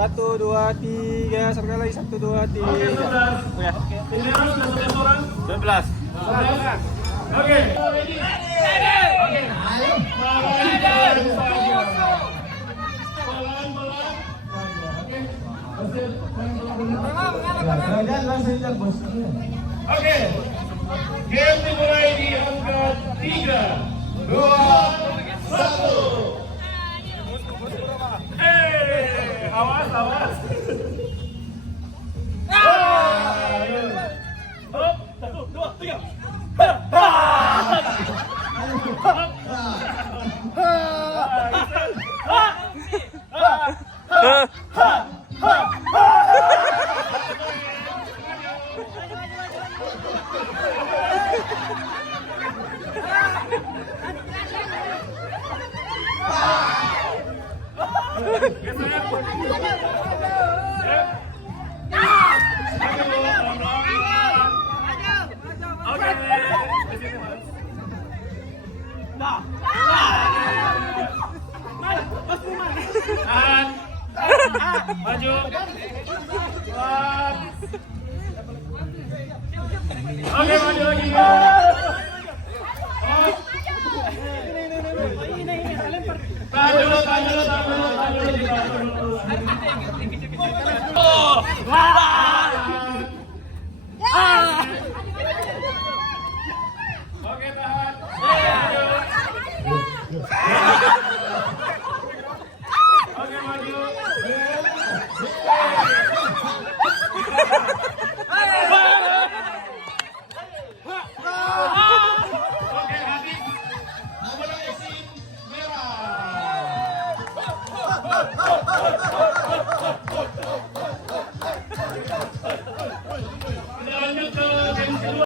1, 2, 3. Satu kali lagi. 1, 2, 3. Oke. Tim merah sudah 11 orang. 12. 11. Oke. Ready? Oke. Ayo. Oke. Game dimulai di angka 3, 2, 1. Awas. Hop, 1, 2, 3. Maju. Oke, maju lagi. Tahan dulu.